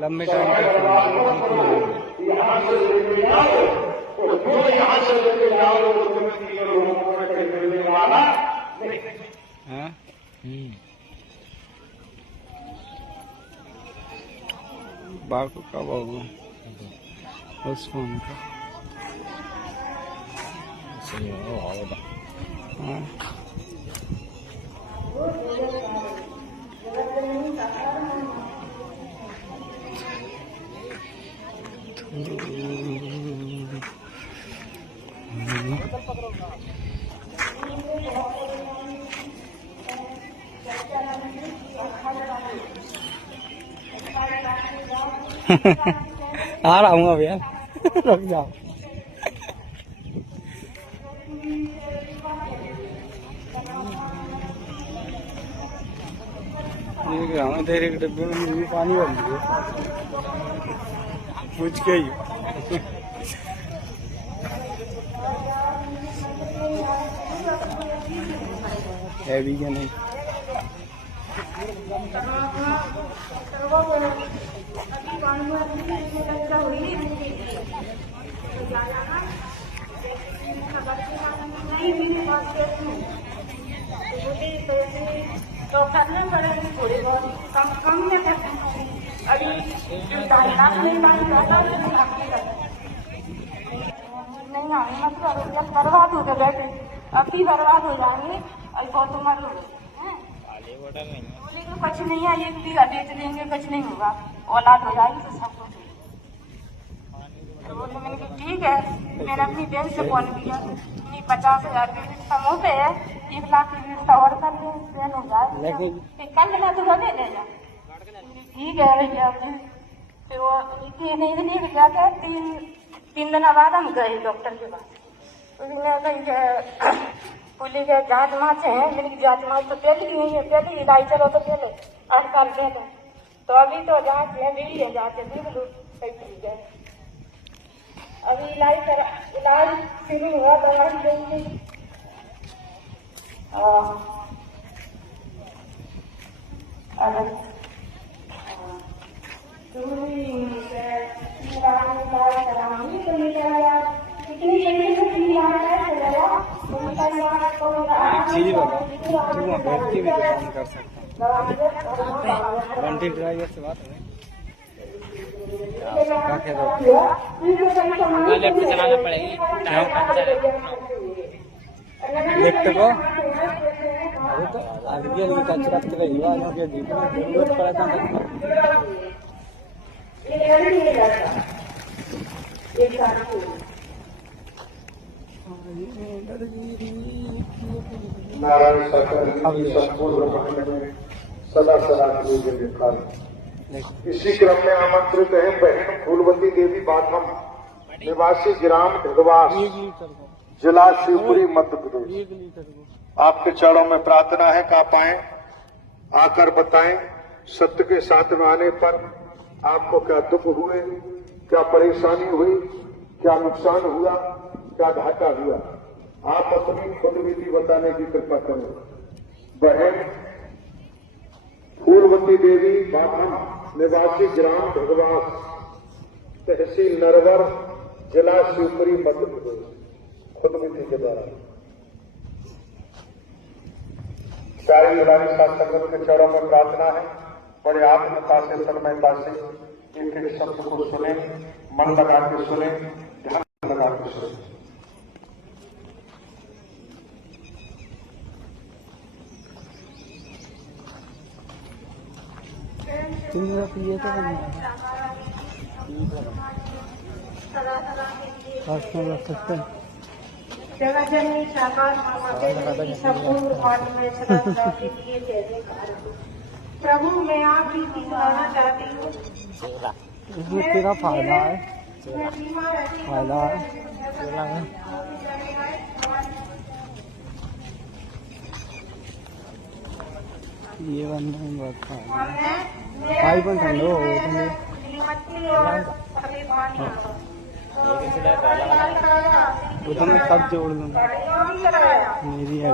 लंबे टाइम बाको कब होगा उस फोन का आ रहा हूँ अब यार रुक जाओ। इधर एक डब्बे में पानी भर लिया पूछ के ही है भी क्या नहीं तो करना पड़ेगा थोड़ी बहुत कम में अभी नहीं आने मतलब जब बर्बाद हो गए बैठे अभी बर्बाद हो जाएंगे और बहुत उम्र हो गई बोले तो कुछ नहीं है ये भी बेच देंगे कुछ नहीं होगा औलाद हो जाएगी तो सब कुछ तो बोले मैंने कहा ठीक है मैंने अपनी बैंक से फोन किया 50,000 की समूह पे है 1 लाख की व्यवस्था और कर ले हो जाए कल ना तो बने ले जा ठीक है भैया फिर वो नहीं जाके 3 दिन बाद हम गए डॉक्टर के पास उसने कही पुलिस के जांच माच है मेरी जांच माच तो पहले ही हुई है पहले इलाज चलो तो पहले 8 साल पहले तो अभी तो जांच में भी है जाके देख लो ठीक है अभी इलाज शुरू हुआ दवाई देंगे चीज बता तू वहाँ बैठ के भी काम कर सकता घंटे ड्राइवर से बात है लेफ्ट चलाना पड़ेगी लेफ्ट को अरे तो आगे टच रखते रहिए आगे डीप में जरूरत पड़ा था नारायण संपूर्ण सदा सदा इसी क्रम में आमंत्रित है बहन फूलवती देवी बाथम निवासी ग्राम ढगवास जिला शिवपुरी मध्य प्रदेश। आपके चरणों में प्रार्थना है कि आप आए आकर बताएं सत्य के साथ में आने पर आपको क्या दुख हुए क्या परेशानी हुई क्या नुकसान हुआ क्या घाटा हुआ आप अपनी खुद विधि बताने की कृपा करें। बहन फूलवती देवी बाथम निवासी ग्राम ढगवास तहसील नरवर जिला शिवपुरी मध्य प्रदेश खुद विधि के द्वारा सारे निराली साथ संगत के चरणों में प्रार्थना है बड़े आत्मता से तन्मयता से एक एक शब्द को सुने मन लगा के सुने ध्यान लगा के सुने। तुम पिए तो जगजननी साकार माता की संपूर्ण भाव में सदा सदा के लिए जय जयकार हो। प्रभु मैं आपकी दिखाना चाहती हूँ इसमें तेरा फायदा है ये बनना बहुत फायदा भाई पण ठंडो हो वो तो मैं सब जोड़ लूंगा मेरी है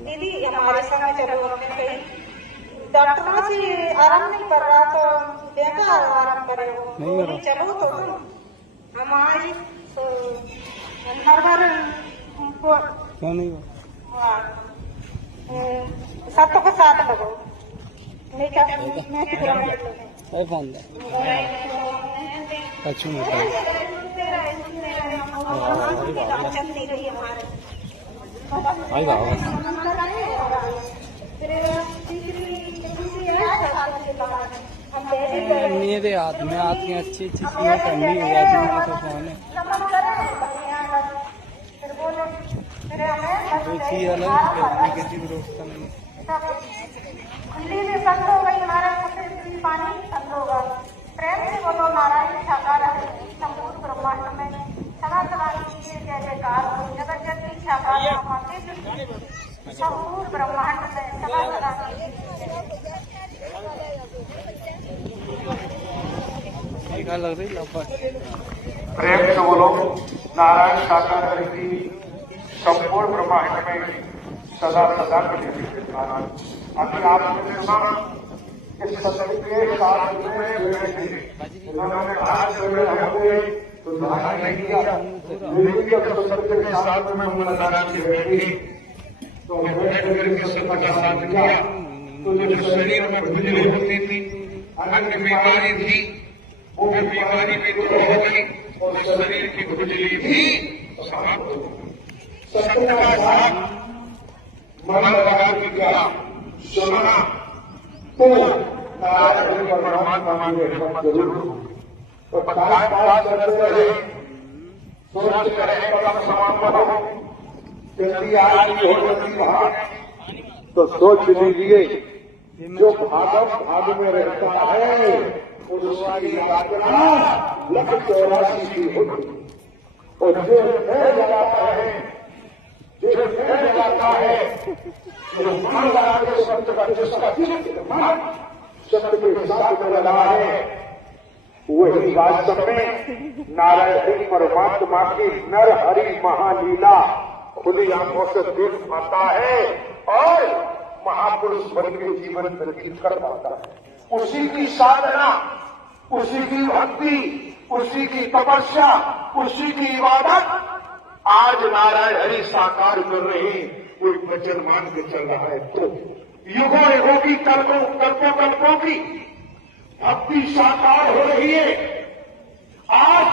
दीदी हमारे संग चलो कहीं डॉक्टरों से आराम नहीं कर रहा तो बेकार आराम करे नहीं चलो तो हमारी नरवर क्यों नहीं सातों को साथ लगो नहीं क्या मैं कितना फोन दे अच्छा मेरे हाथ में आती हैं अच्छी अच्छी चीजें करनी हो जाती है तो फोन है चीज अलग किसी दोस्त नहीं से संत हो गई हमारा पानी संत होगा प्रेम से बोलो नारायण साकार है संपूर्ण ब्रह्मांड में सदा सदा कीजिए जय जयकार जगत जगत साकार संपूर्ण ब्रह्मांड में सदा सदा लग रही प्रेम से बोलो नारायण साकार हरि की संपूर्ण ब्रह्मांड में सदा सदा के लिए अभी आपने सुना इस सत्य के साथ में उन्होंने कहा तो धारण नहीं किया लेकिन जब सत्य के साथ में मुलाकात की बैठी तो बैठ करके सत्य का साथ किया तो जो शरीर में खुजली होती थी अन्य बीमारी थी वो बीमारी भी दूर होगी और शरीर की खुजली भी समाप्त होगी सत्य का साथ मन लगा के कहा सुना तो नारायण परमात्मा की रहमत जरूर होगी तो टाइम पास करते रहे सोचते रहे कब समापन हो जल्दी आज हो जल्दी भाग तो सोच लीजिए जो भागम भाग में रहता है उसकी यात्रा 184 की होती और जो लगाता है जो मन लगा के सत्य का जिसका मन सत्य के साथ में लगा है वही वास्तव में नारायण परमात्मा की नर हरि महालीला खुली आंखों से देख पाता है और महापुरुष बन के जीवन व्यतीत कर पाता है। उसी की साधना, उसी की भक्ति, उसी की तपस्या, उसी की इबादत आज नारायण हरि साकार कर रहे हैं। कोई वचन मान के चल रहा है तो युगों युगों की कल्पों की भक्ति साकार हो रही है। आज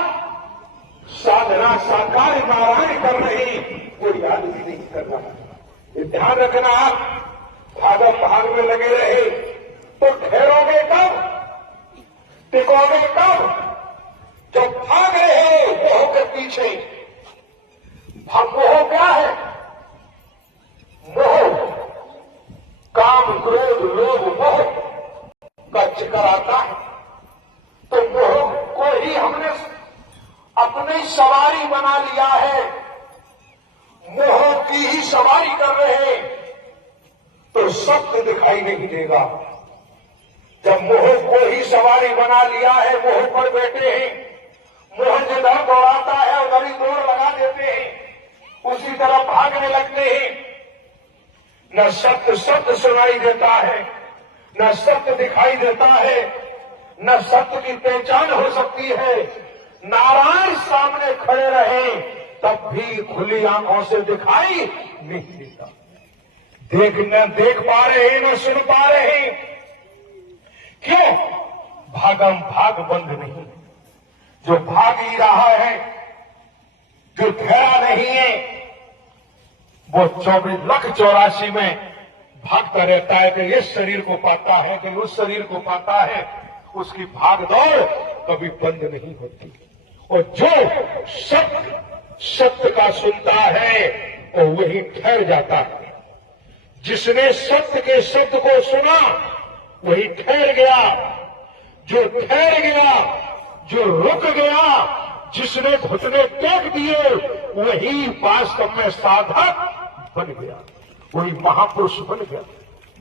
साधना साकार नारायण कर रहे हैं, कोई याद भी नहीं कर रहा। ये ध्यान रखना, आप भागम भाग में लगे रहे तो ठहरोगे कब, टिकोगे कब? जब भाग रहे हो मोह के पीछे। मोह क्या है? मोह काम क्रोध लोभ मोह का जिक्र आता है तो मोह को ही हमने अपनी सवारी बना लिया है, मोह की ही सवारी कर रहे हैं तो सत्य दिखाई नहीं देगा। जब मोह को ही सवारी बना लिया है, मोह पर बैठे हैं, मोह जिधर दौड़ाता है उधर ही दौड़ लगा देते हैं, उसी तरह भागने लगते हैं। न सत्य सत्य सुनाई देता है, न सत्य दिखाई देता है, न सत्य की पहचान हो सकती है। नारायण सामने खड़े रहे तब भी खुली आंखों से दिखाई नहीं देता। न देख पा रहे हैं, न सुन पा रहे हैं। क्यों? भागम भाग बंद नहीं। जो भाग ही रहा है, जो ठहरा नहीं है, वो 24,84,000 में भागता रहता है कि इस शरीर को पाता है, कि उस शरीर को पाता है। उसकी भाग दौड़ कभी बंद नहीं होती। और जो सत्य का सुनता है वो वही ठहर जाता है। जिसने सत्य के शब्द को सुना वही ठहर गया। जो ठहर गया, जो रुक गया, जिसने घुटने टेक दिए वही वास्तव में साधक बन गया, वही महापुरुष बन गया।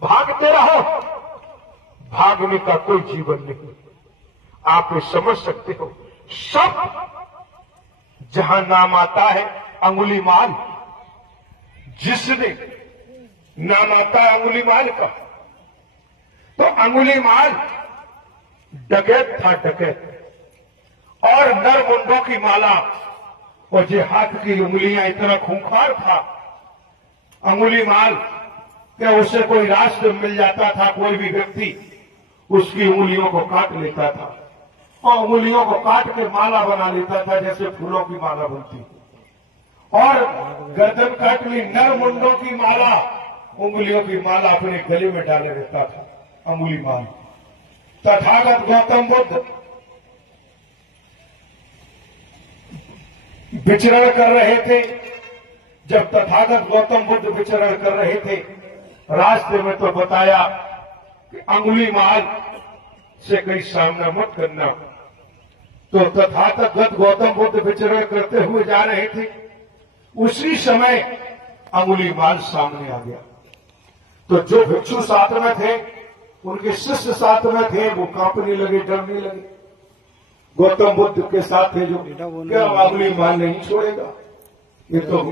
भागते रहो, भागने का कोई जीवन नहीं। आप ये समझ सकते हो सब जहां नाम आता है अंगुलीमाल, जिसने नाम आता है अंगुलीमाल का, तो अंगुलीमाल डकैत था, डकैत। और नरमुंडों की माला और जे हाथ की उंगलियां इतना खूंखार था अंगुलीमाल, क्या उससे कोई रास्ते मिल जाता था, कोई भी व्यक्ति उसकी उंगलियों को काट लेता था और उंगलियों को काट के माला बना लेता था, जैसे फूलों की माला बनती। और गर्दन काट ली, नरमुंडों की माला, उंगलियों की माला अपने गले में डाले रहता था अंगुलीमाल। तथागत गौतम बुद्ध विचरण कर रहे थे। जब तथागत गौतम बुद्ध विचरण कर रहे थे, रास्ते में तो बताया कि अंगुलीमाल से कहीं सामना मत करना। तो तथागत गौतम बुद्ध विचरण करते हुए जा रहे थे, उसी समय अंगुलीमाल सामने आ गया। तो जो भिक्षु साथ में थे, उनके शिष्य साथ में थे, वो कांपने लगे, डरने लगे। गौतम बुद्ध के साथ थे जो, क्या अंगुलीमाल नहीं छोड़ेगा, ये तो